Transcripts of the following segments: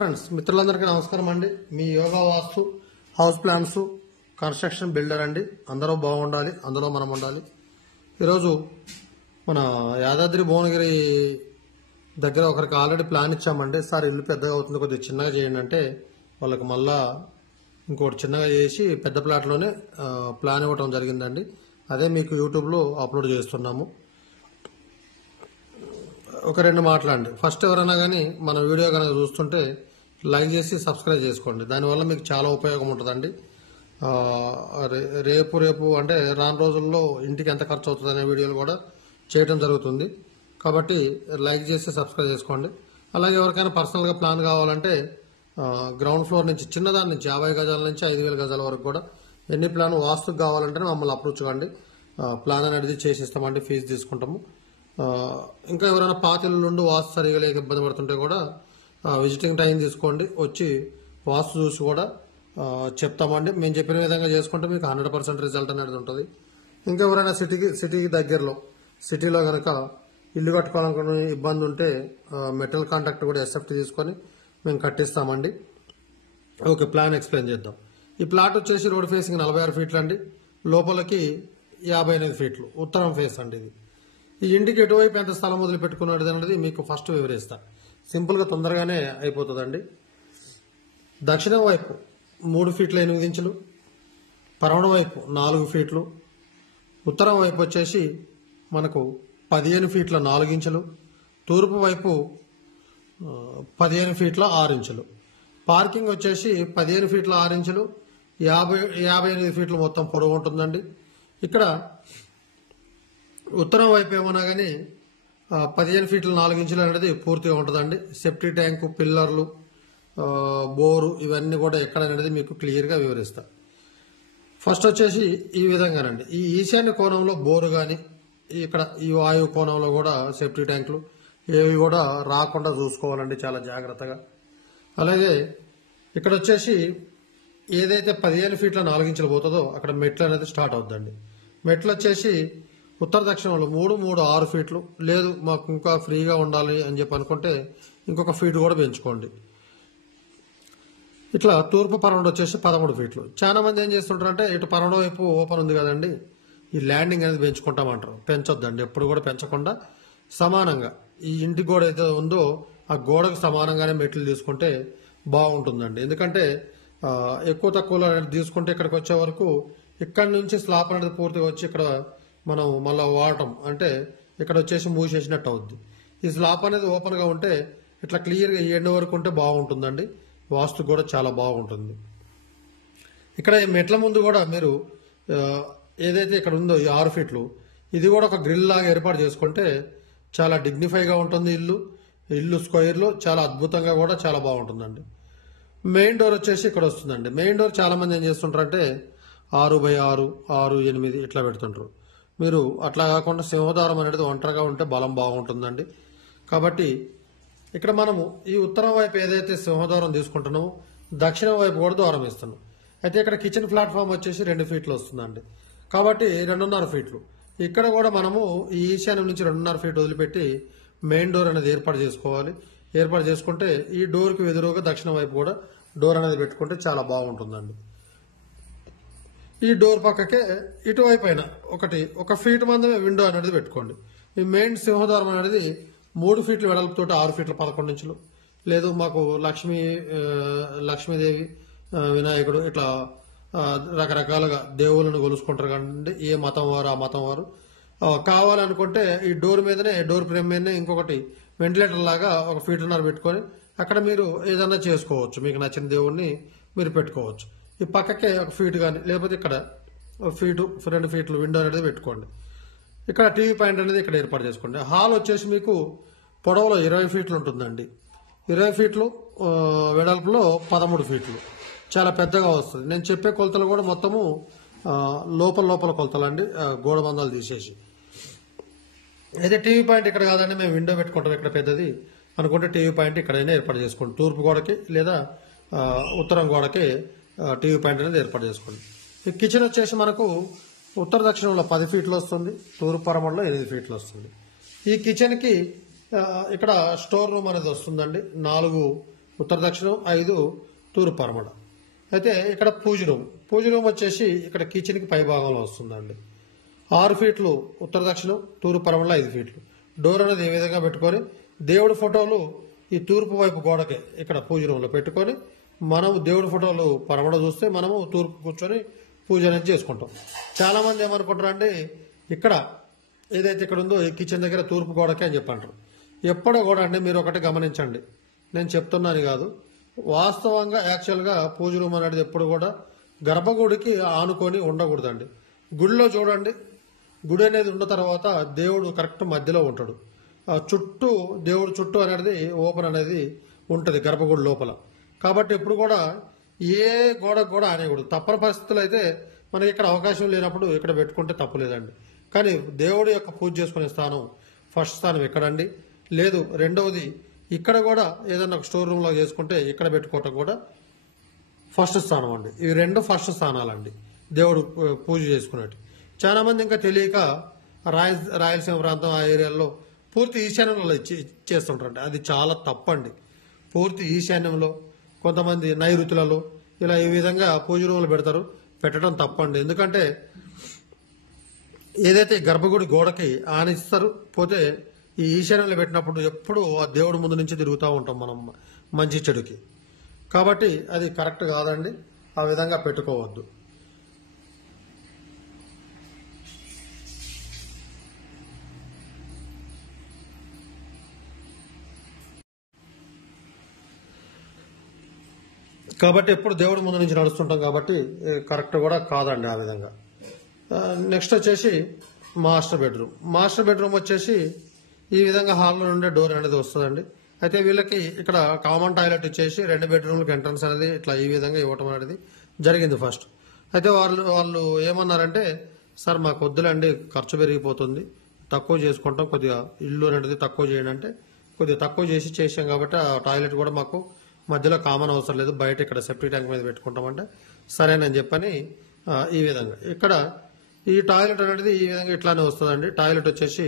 Friends మిత్రులందరికీ నమస్కారం అండి. మీ యోగా వాస్తు హౌస్ ప్లాన్స్ కన్స్ట్రక్షన్ బిల్డర్ అండి. అందరూ బాగుండాలి, అందులో మనం ఉండాలి. ఈరోజు మన యాదాద్రి భువనగిరి దగ్గర ఒకరికి ఆల్రెడీ ప్లాన్ ఇచ్చామండి. సార్ ఇల్లు పెద్దగా అవుతుంది, కొద్దిగా చిన్నగా చేయండి అంటే వాళ్ళకి మళ్ళా ఇంకోటి చిన్నగా చేసి పెద్ద ప్లాట్లోనే ప్లాన్ ఇవ్వడం జరిగిందండి. అదే మీకు యూట్యూబ్లో అప్లోడ్ చేస్తున్నాము. ఒక రెండు మాటలండి. ఫస్ట్ ఎవరైనా కానీ మన వీడియో కనుక చూస్తుంటే లైక్ చేసి సబ్స్క్రైబ్ చేసుకోండి. దానివల్ల మీకు చాలా ఉపయోగం ఉంటుందండి. రేపు అంటే రాను రోజుల్లో ఇంటికి ఎంత ఖర్చు అవుతుంది అనే వీడియోలు కూడా చేయడం జరుగుతుంది. కాబట్టి లైక్ చేసి సబ్స్క్రైబ్ చేసుకోండి. అలాగే ఎవరికైనా పర్సనల్గా ప్లాన్ కావాలంటే గ్రౌండ్ ఫ్లోర్ నుంచి చిన్నదాని నుంచి 50 గజాల నుంచి 5,000 గజాల వరకు కూడా ఎన్ని ప్లాన్ వాస్తుకు కావాలంటే మమ్మల్ని అప్రోచ్ కండి. ప్లాన్ అనేది చేసి ఇస్తామండి, ఫీజు తీసుకుంటాము. ఇంకా ఎవరైనా పాతిళ్ళు నుండి వాస్తు సరిగా లేక ఇబ్బంది పడుతుంటే కూడా విజిటింగ్ టైం తీసుకోండి, వచ్చి వాస్తు చూసి కూడా చెప్తామండి. మేము చెప్పిన విధంగా చేసుకుంటే మీకు 100% రిజల్ట్ అనేది ఉంటుంది. ఇంకా ఎవరైనా సిటీకి దగ్గరలో సిటీలో కనుక ఇల్లు కట్టుకోవాలనుకునే ఇబ్బంది ఉంటే మెటల్ కాంట్రాక్ట్ కూడా ఎస్ఎఫ్టీ తీసుకొని మేము కట్టిస్తామండి. ఓకే, ప్లాన్ ఎక్స్ప్లెయిన్ చేద్దాం. ఈ ప్లాట్ వచ్చేసి రోడ్ ఫేసింగ్ 46 ఫీట్లు అండి, లోపలికి 58 ఫీట్లు ఉత్తరం ఫేస్ అండి. ఇది ఈ ఇంటికి ఎటువైపు ఎంత స్థలం వదిలి పెట్టుకున్నది అనేది మీకు ఫస్ట్ వివరిస్తా. సింపుల్గా తొందరగానే అయిపోతుందండి. దక్షిణం వైపు 3 ఫీట్ల 8 ఇంచులు, పరమణ వైపు 4 ఫీట్లు, ఉత్తరం వైపు వచ్చేసి మనకు 15 ఫీట్ల 4 ఇంచులు, తూర్పు వైపు 15 ఫీట్ల 6 ఇంచులు. పార్కింగ్ వచ్చేసి 15 ఫీట్ల 6 ఇంచులు, 58 ఫీట్లు మొత్తం పొడవు ఉంటుందండి. ఇక్కడ ఉత్తరం వైపు ఏమన్నా కానీ 15 ఫీట్ల 4 ఇంచులు అనేది పూర్తిగా ఉంటుందండి. సెప్టీ ట్యాంకు, పిల్లర్లు, బోరు ఇవన్నీ కూడా ఎక్కడ అనేది మీకు క్లియర్గా వివరిస్తా. ఫస్ట్ వచ్చేసి ఈ విధంగానండి. ఈ ఈశాన్య కోణంలో బోరు కానీ ఇక్కడ ఈ వాయు కోణంలో కూడా సెప్టీ ట్యాంకులు ఏవి కూడా రాకుండా చూసుకోవాలండి చాలా జాగ్రత్తగా. అలాగే ఇక్కడ వచ్చేసి ఏదైతే 15 ఫీట్ల 4 ఇంచులు పోతుందో అక్కడ మెట్లు అనేది స్టార్ట్ అవుతుందండి. మెట్లు వచ్చేసి ఉత్తర దక్షిణంలో 3, 6 ఫీట్లు, లేదు మాకు ఇంకా ఫ్రీగా ఉండాలి అని చెప్పి అనుకుంటే ఇంకొక ఫీట్ కూడా పెంచుకోండి. ఇట్లా తూర్పు పరమణ వచ్చేసి 13 ఫీట్లు. చాలా మంది ఏం చేస్తుంటారంటే ఇటు పరమణ వైపు ఓపెన్ ఉంది కదండి, ఈ ల్యాండింగ్ అనేది పెంచుకుంటామంటారు. పెంచొద్దండి, ఎప్పుడు కూడా పెంచకుండా సమానంగా ఈ ఇంటి గోడ అయితే ఉందో ఆ గోడకు సమానంగానే మెట్లు తీసుకుంటే బాగుంటుందండి. ఎందుకంటే ఎక్కువ తక్కువలో తీసుకుంటే ఇక్కడికి వచ్చే వరకు ఇక్కడి నుంచి స్లాబ్ అనేది పూర్తిగా వచ్చి ఇక్కడ మనం మళ్ళీ వాడటం అంటే ఇక్కడ వచ్చేసి మూసేసినట్టు అవుద్ది. ఈ స్లాబ్ అనేది ఓపెన్ గా ఉంటే ఇట్లా క్లియర్గా ఈ ఎండ్ వరకు ఉంటే బాగుంటుందండి. వాస్తు కూడా చాలా బాగుంటుంది. ఇక్కడ మెట్ల ముందు కూడా మీరు ఏదైతే ఇక్కడ ఉందో ఈ 6 ఫీట్లు ఇది కూడా ఒక గ్రిల్ లాగా ఏర్పాటు చేసుకుంటే చాలా డిగ్నిఫైగా ఉంటుంది. ఇల్లు స్క్వేర్లో చాలా అద్భుతంగా కూడా చాలా బాగుంటుందండి. మెయిన్ డోర్ వచ్చేసి ఇక్కడ వస్తుందండి. మెయిన్ డోర్ చాలా మంది ఏం చేస్తుంటారంటే 6x6, 6x8 ఇట్లా పెడుతుంటారు. మీరు అట్లా కాకుండా సింహద్వారం అనేది ఒంటరిగా ఉంటే బలం బాగుంటుందండి. కాబట్టి ఇక్కడ మనము ఈ ఉత్తరం వైపు ఏదైతే సింహద్వారం తీసుకుంటున్నామో దక్షిణం వైపు కూడా ద్వారం ఇస్తున్నాం. అయితే ఇక్కడ కిచెన్ ప్లాట్ఫామ్ వచ్చేసి 2 ఫీట్లు వస్తుందండి. కాబట్టి 2.5 ఫీట్లు. ఇక్కడ కూడా మనము ఈ ఈశాన్యం నుంచి 2.5 ఫీట్ వదిలిపెట్టి మెయిన్ డోర్ అనేది ఏర్పాటు చేసుకోవాలి. ఏర్పాటు చేసుకుంటే ఈ డోర్కి ఎదురుగా దక్షిణం వైపు కూడా డోర్ అనేది పెట్టుకుంటే చాలా బాగుంటుందండి. ఈ డోర్ పక్కకే ఇటువైపు అయినా ఒక ఫీట్ మందమే విండో అనేది పెట్టుకోండి. ఈ మెయిన్ సింహద్వారం అనేది 3 ఫీట్ల వెడల్పుతో 6 ఫీట్ల 11 ఇంచులు, లేదు మాకు లక్ష్మీదేవి, వినాయకుడు ఇట్లా రకరకాలుగా దేవుళ్ళను కొలుసుకుంటారు కండి. ఏ మతం వారు ఆ మతం వారు కావాలనుకుంటే ఈ డోర్ మీదనే డోర్ ఫ్రేమ్ మీదనే ఇంకొకటి వెంటిలేటర్ లాగా 1.5 ఫీట్ పెట్టుకొని అక్కడ మీరు ఏదన్నా చేసుకోవచ్చు. మీకు నచ్చిన దేవుడిని మీరు పెట్టుకోవచ్చు. ఈ పక్కకే 1 ఫీట్ కానీ లేకపోతే ఇక్కడ 1 ఫీటు 2 ఫీట్లు విండో అనేది పెట్టుకోండి. ఇక్కడ టీవీ పాయింట్ అనేది ఇక్కడ ఏర్పాటు చేసుకోండి. హాల్ వచ్చేసి మీకు పొడవులో 20 ఫీట్లు ఉంటుందండి. 20 ఫీట్లు వెడల్పులో 13 ఫీట్లు చాలా పెద్దగా వస్తుంది. నేను చెప్పే కొలతలు కూడా మొత్తము లోపల కొలతలు అండి, గోడ బంధాలు తీసేసి. అయితే టీవీ పాయింట్ ఇక్కడ కాదండి, మేము విండో పెట్టుకుంటాం ఇక్కడ పెద్దది అనుకుంటే టీవీ పాయింట్ ఇక్కడైనా ఏర్పాటు చేసుకోండి. తూర్పు గోడకి లేదా ఉత్తరం గోడకి టీవీ పాయింట్ అనేది ఏర్పాటు చేసుకోండి. ఈ కిచెన్ వచ్చేసి మనకు ఉత్తర దక్షిణంలో 10 ఫీట్లు వస్తుంది, తూర్పు పరమణలో 8 ఫీట్లు వస్తుంది. ఈ కిచెన్కి ఇక్కడ స్టోర్ రూమ్ అనేది వస్తుందండి. 4 ఉత్తర దక్షిణం 5 తూర్పు పరమడ. అయితే ఇక్కడ పూజ రూమ్ వచ్చేసి ఇక్కడ కిచెన్కి పై భాగంలో వస్తుందండి. 6 ఫీట్లు ఉత్తర దక్షిణం, తూర్పు పరమడలో 5 ఫీట్లు. డోర్ అనేది ఏ విధంగా పెట్టుకొని దేవుడి ఫోటోలు ఈ తూర్పు వైపు గోడకి ఇక్కడ పూజ రూమ్లో పెట్టుకొని మనం దేవుడి ఫోటోలు పరమడ చూస్తే మనము తూర్పు కూర్చొని పూజ అనేది చేసుకుంటాం. చాలా మంది ఏమనుకుంటారంటే ఇక్కడ ఏదైతే ఇక్కడ ఉందో ఈ కిచెన్ దగ్గర తూర్పు గోడకే అని చెప్పంటారు. ఎప్పుడో కూడా అండి మీరు ఒకటి గమనించండి, నేను చెప్తున్నాను కాదు, వాస్తవంగా యాక్చువల్గా పూజ రూమ్ అనేది ఎప్పుడు కూడా గర్భగుడికి ఆనుకొని ఉండకూడదండి. గుడిలో చూడండి, గుడి అనేది ఉన్న తర్వాత దేవుడు కరెక్ట్ మధ్యలో ఉంటాడు. ఆ చుట్టూ దేవుడు చుట్టూ అనేది ఓపెన్ అనేది ఉంటుంది గర్భగుడి లోపల. కాబట్టి ఎప్పుడు కూడా ఏ గోడకు కూడా ఆనేయకూడదు. తప్పని పరిస్థితులు అయితే మనకి ఇక్కడ అవకాశం లేనప్పుడు ఇక్కడ పెట్టుకుంటే తప్పులేదండి. కానీ దేవుడి యొక్క పూజ చేసుకునే స్థానం ఫస్ట్ స్థానం ఎక్కడండి. లేదు రెండవది ఇక్కడ కూడా ఏదైనా ఒక స్టోర్ రూమ్లో చేసుకుంటే ఇక్కడ పెట్టుకోవటం కూడా ఫస్ట్ స్థానం అండి. ఇవి 2 ఫస్ట్ స్థానాలండి దేవుడు పూజ చేసుకునేటి. చాలా మంది ఇంకా తెలియక రాయలసీమ ప్రాంతం ఆ ఏరియాలో పూర్తి ఈశాన్యంలో చేస్తుంటారండి. అది చాలా తప్పండి. పూర్తి ఈశాన్యంలో కొంతమంది నైరుతులలో ఇలా ఈ విధంగా పూజ రూములు పెడతారు. పెట్టడం తప్పండి. ఎందుకంటే ఏదైతే గర్భగుడి గోడకి ఆనిస్తారు పోతే ఈ ఈశాన్యంలో పెట్టినప్పుడు ఎప్పుడు ఆ దేవుడి ముందు నుంచి తిరుగుతూ ఉంటాం మనం మంచి చెడుకి. కాబట్టి అది కరెక్ట్ కాదండి, ఆ విధంగా పెట్టుకోవద్దు. కాబట్టి ఎప్పుడు దేవుడి ముందు నుంచి నడుస్తుంటాం కాబట్టి కరెక్ట్ కూడా కాదండి ఆ విధంగా. నెక్స్ట్ వచ్చేసి మాస్టర్ బెడ్రూమ్ వచ్చేసి ఈ విధంగా హాల్లో నుండే డోర్ అనేది వస్తుందండి. అయితే వీళ్ళకి ఇక్కడ కామన్ టాయిలెట్ ఇచ్చేసి 2 బెడ్రూమ్లకి ఎంట్రన్స్ అనేది ఇట్లా ఈ విధంగా ఇవ్వటం అనేది జరిగింది ఫస్ట్. అయితే వాళ్ళు ఏమన్నారంటే, సార్ మాకు వద్దులండి, ఖర్చు పెరిగిపోతుంది, తక్కువ చేసుకుంటాం, కొద్దిగా ఇల్లు అనేది తక్కువ చేయండి అంటే కొద్దిగా తక్కువ చేసాం కాబట్టి ఆ టాయిలెట్ కూడా మాకు మధ్యలో కామన్ అవసరం లేదు, బయట ఇక్కడ సెప్టిక్ ట్యాంక్ మీద పెట్టుకుంటామంటే సరేనని చెప్పని ఈ విధంగా ఇక్కడ ఈ టాయిలెట్ అనేది ఈ విధంగా ఇట్లానే వస్తుందండి. టాయిలెట్ వచ్చేసి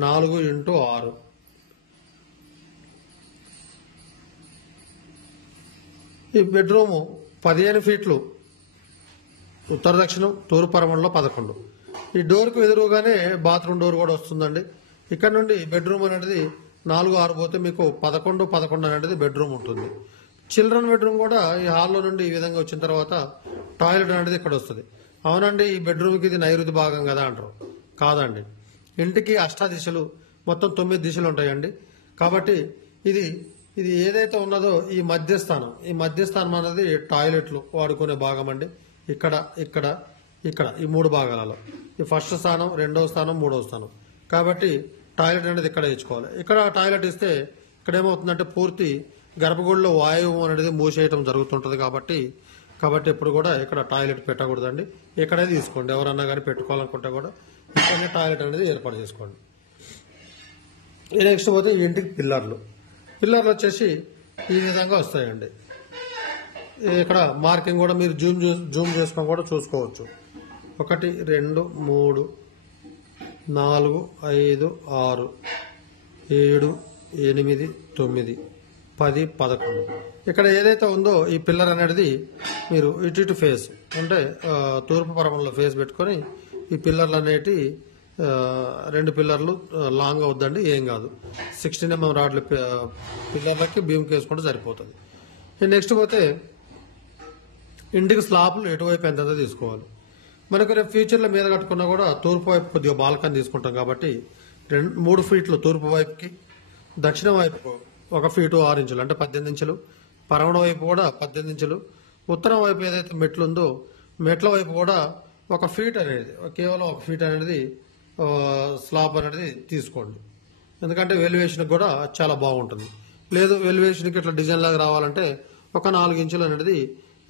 4x6. ఈ బెడ్రూము 15 ఫీట్లు ఉత్తర దక్షిణం, తూర్పు పరమడలో 11. ఈ డోర్కు ఎదురుగానే బాత్రూమ్ డోర్ కూడా వస్తుందండి. ఇక్కడ నుండి బెడ్రూమ్ అనేది 4-6 పోతే మీకు 11 అనేది బెడ్రూమ్ ఉంటుంది. చిల్డ్రన్ బెడ్రూమ్ కూడా ఈ హాల్లో నుండి ఈ విధంగా వచ్చిన తర్వాత టాయిలెట్ అనేది ఇక్కడ వస్తుంది. అవునండి, ఈ బెడ్రూమ్కి ఇది నైరుతి భాగం కదా అంటారు. కాదండి, ఇంటికి అష్టాదిశలు మొత్తం 9 దిశలు ఉంటాయండి. కాబట్టి ఇది ఏదైతే ఉన్నదో ఈ మధ్యస్థానం అనేది టాయిలెట్లు వాడుకునే భాగం అండి. ఇక్కడ ఇక్కడ ఇక్కడ ఈ 3 భాగాలలో ఈ ఫస్ట్ స్థానం, 2వ స్థానం, 3వ స్థానం. కాబట్టి టాయిలెట్ అనేది ఇక్కడ ఇచ్చుకోవాలి. ఇక్కడ టాయిలెట్ ఇస్తే ఇక్కడ ఏమవుతుందంటే పూర్తి గర్భగుడిలో వాయువు అనేది మూసేయటం జరుగుతుంటుంది. కాబట్టి ఎప్పుడు కూడా ఇక్కడ టాయిలెట్ పెట్టకూడదండి. ఇక్కడే తీసుకోండి. ఎవరన్నా కానీ పెట్టుకోవాలనుకుంటే కూడా ఇక్కడనే టాయిలెట్ అనేది ఏర్పాటు చేసుకోండి. నెక్స్ట్ పోతే ఇంటికి పిల్లర్లు వచ్చేసి ఈ విధంగా వస్తాయండి. ఇక్కడ మార్కింగ్ కూడా మీరు జూమ్ చేసుకొని కూడా చూసుకోవచ్చు. 1 2 3 4 5 6 7 8 9 10 11. ఇక్కడ ఏదైతే ఉందో ఈ పిల్లర్ అనేది మీరు ఇటు ఫేస్ అంటే తూర్పు పరమడలో ఫేస్ పెట్టుకొని ఈ పిల్లర్లు అనేటి 2 పిల్లర్లు లాంగ్ అవుద్దండి, ఏం కాదు. 16 mm రాడ్ల పిల్లర్లకి బీమ్కి వేసుకుంటే సరిపోతుంది. నెక్స్ట్ పోతే ఇంటికి స్లాబ్లు ఎటువైపు ఎంత తీసుకోవాలి. మనకు రేపు ఫ్యూచర్లో మీద కట్టుకున్నా కూడా తూర్పు వైపు కొద్దిగా బాల్కనీ తీసుకుంటాం కాబట్టి 3 ఫీట్లు తూర్పు వైపుకి, దక్షిణ వైపు 1 ఫీటు 6 ఇంచులు అంటే 18 ఇంచులు, పరమణ వైపు కూడా 18 ఇంచులు, ఉత్తరం వైపు ఏదైతే మెట్లు ఉందో మెట్ల వైపు కూడా 1 ఫీట్ అనేది, కేవలం 1 ఫీట్ అనేది స్లాబ్ అనేది తీసుకోండి. ఎందుకంటే వెలివేషన్కి కూడా చాలా బాగుంటుంది. లేదు వెలివేషన్కి ఇట్లా డిజైన్ లాగా రావాలంటే 4 ఇంచులు అనేది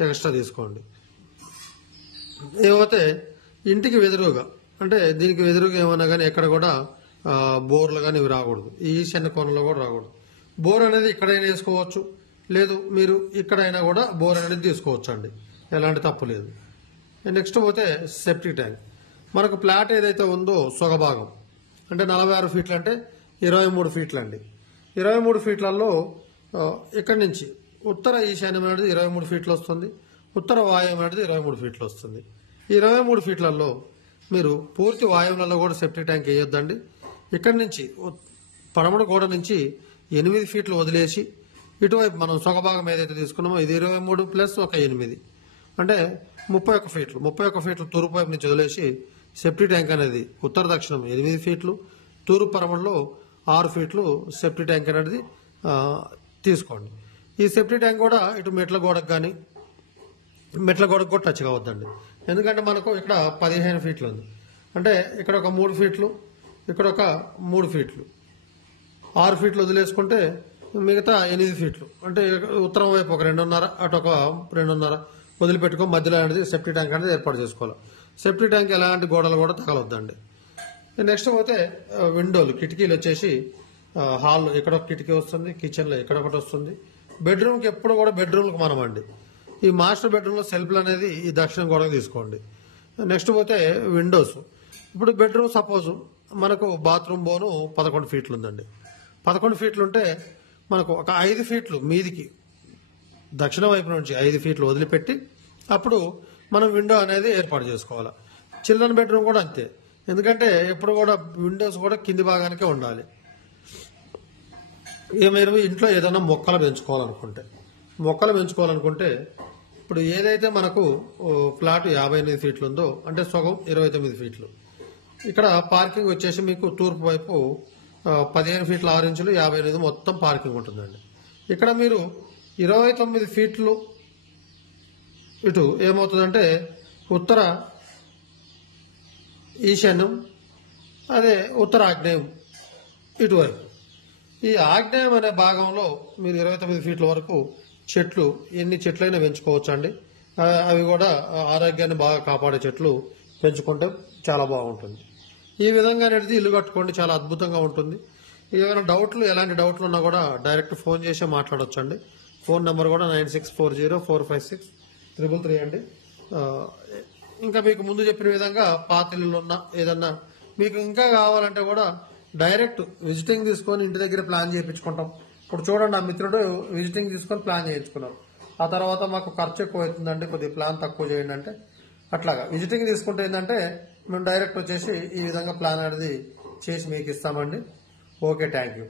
ఎక్స్ట్రా తీసుకోండి. ఏమైతే ఇంటికి వెదురుగా అంటే దీనికి వెదురుగా ఏమన్నా కానీ ఎక్కడ కూడా బోర్లు కానీ ఇవి రాకూడదు. ఈ ఈశాన్య కోణంలో కూడా రాకూడదు. బోర్ అనేది ఇక్కడైనా వేసుకోవచ్చు, లేదు మీరు ఇక్కడైనా కూడా బోర్ అనేది తీసుకోవచ్చు అండి, ఎలాంటి తప్పు లేదు. నెక్స్ట్ పోతే సెప్టిక్ ట్యాంక్. మనకు ప్లాట్ ఏదైతే ఉందో సొగభాగం అంటే 46 ఫీట్లు అంటే 23 ఫీట్లు అండి. 23 ఫీట్లలో ఇక్కడి నుంచి ఉత్తర ఈశాన్యం అనేది 23 ఫీట్లు వస్తుంది, ఉత్తర వాయువ్యం అనేది 23 ఫీట్లు వస్తుంది. ఈ 23 ఫీట్లలో మీరు పూర్తి వాయువులలో కూడా సెప్టిక్ ట్యాంక్ వేయొద్దండి. ఇక్కడి నుంచి పడమట గోడ నుంచి 8 ఫీట్లు వదిలేసి ఇటువైపు మనం సొగభాగం ఏదైతే తీసుకున్నామో ఇది 23 ప్లస్ ఒక 8 అంటే 31 ఫీట్లు. 31 ఫీట్లు తూర్పు వైపు నుంచి వదిలేసి సెప్టిక్ ట్యాంక్ అనేది ఉత్తర దక్షిణం 8 ఫీట్లు, తూర్పు పడమటలో 6 ఫీట్లు సెప్టిక్ ట్యాంక్ అనేది తీసుకోండి. ఈ సెప్టిక్ ట్యాంక్ కూడా ఇటు మెట్ల గోడకు కానీ మెట్ల గోడకు కూడా టచ్ కావద్దండి. ఎందుకంటే మనకు ఇక్కడ 15 ఫీట్లు ఉంది, అంటే ఇక్కడ ఒక 3 ఫీట్లు, ఇక్కడ ఒక 3 ఫీట్లు, 6 ఫీట్లు వదిలేసుకుంటే మిగతా 8 ఫీట్లు, అంటే ఉత్తరం వైపు ఒక 2.5, అటు ఒక 2.5 వదిలిపెట్టుకో మధ్యలో అనేది సెప్టిక్ ట్యాంక్ అనేది ఏర్పాటు చేసుకోవాలి. సెప్టిక్ ట్యాంక్ ఎలాంటి గోడలు కూడా తగలొద్దండి. నెక్స్ట్ పోతే విండోలు, కిటికీలు వచ్చేసి హాల్లో ఇక్కడ ఒక కిటికీ వస్తుంది, కిచెన్లో ఇక్కడ ఒకటి వస్తుంది. బెడ్రూమ్కి ఎప్పుడు కూడా బెడ్రూమ్కి మనమండి ఈ మాస్టర్ బెడ్రూమ్లో సెల్ఫ్లు అనేది ఈ దక్షిణ గోడకు తీసుకోండి. నెక్స్ట్ పోతే విండోస్. ఇప్పుడు బెడ్రూమ్ సపోజ్ మనకు బాత్రూమ్ బోను 11 ఫీట్లు ఉందండి. 11 ఫీట్లు ఉంటే మనకు ఒక 5 ఫీట్లు మీదికి దక్షిణ వైపు నుంచి 5 ఫీట్లు వదిలిపెట్టి అప్పుడు మనం విండో అనేది ఏర్పాటు చేసుకోవాలి. చిల్డ్రన్ బెడ్రూమ్ కూడా అంతే, ఎందుకంటే ఎప్పుడు కూడా విండోస్ కూడా కింది భాగానికే ఉండాలి. మీరు ఇంట్లో ఏదైనా మొక్కలు పెంచుకోవాలనుకుంటే ఇప్పుడు ఏదైతే మనకు ఫ్లాట్ 58 ఫీట్లు ఉందో అంటే సగం 29 ఫీట్లు. ఇక్కడ పార్కింగ్ వచ్చేసి మీకు తూర్పు వైపు 15 ఫీట్ల 6 ఇంచులు 58 మొత్తం పార్కింగ్ ఉంటుందండి. ఇక్కడ మీరు 29 ఫీట్లు ఇటు ఏమవుతుందంటే ఉత్తర ఈశాన్యం, అదే ఉత్తర ఆగ్నేయం ఇటువైపు. ఈ ఆగ్నేయం అనే భాగంలో మీరు 29 ఫీట్ల వరకు చెట్లు ఎన్ని చెట్లైనా పెంచుకోవచ్చు అండి. అవి కూడా ఆరోగ్యాన్ని బాగా కాపాడే చెట్లు పెంచుకుంటే చాలా బాగుంటుంది. ఈ విధంగా అనేది ఇల్లు కట్టుకోండి, చాలా అద్భుతంగా ఉంటుంది. ఏమైనా డౌట్లు, ఎలాంటి డౌట్లు ఉన్నా కూడా డైరెక్ట్ ఫోన్ చేసి మాట్లాడొచ్చు అండి. ఫోన్ నెంబర్ కూడా 9640456333 అండి. ఇంకా మీకు ముందు చెప్పిన విధంగా పాత ఇల్లులు ఉన్నా ఏదన్నా మీకు ఇంకా కావాలంటే కూడా డైరెక్ట్ విజిటింగ్ తీసుకొని ఇంటి దగ్గర ప్లాన్ చేయించుకుంటాం. ఇప్పుడు చూడండి, ఆ మిత్రుడు విజిటింగ్ తీసుకొని ప్లాన్ చేయించుకున్నారు. ఆ తర్వాత మాకు ఖర్చు ఎక్కువ అవుతుందండి, కొద్దిగా ప్లాన్ తక్కువ చేయండి అంటే అట్లాగా విజిటింగ్ తీసుకుంటే ఏంటంటే మేము డైరెక్ట్ వచ్చేసి ఈ విధంగా ప్లాన్ అనేది చేసి మీకు ఇస్తామండి. Okay, thank you.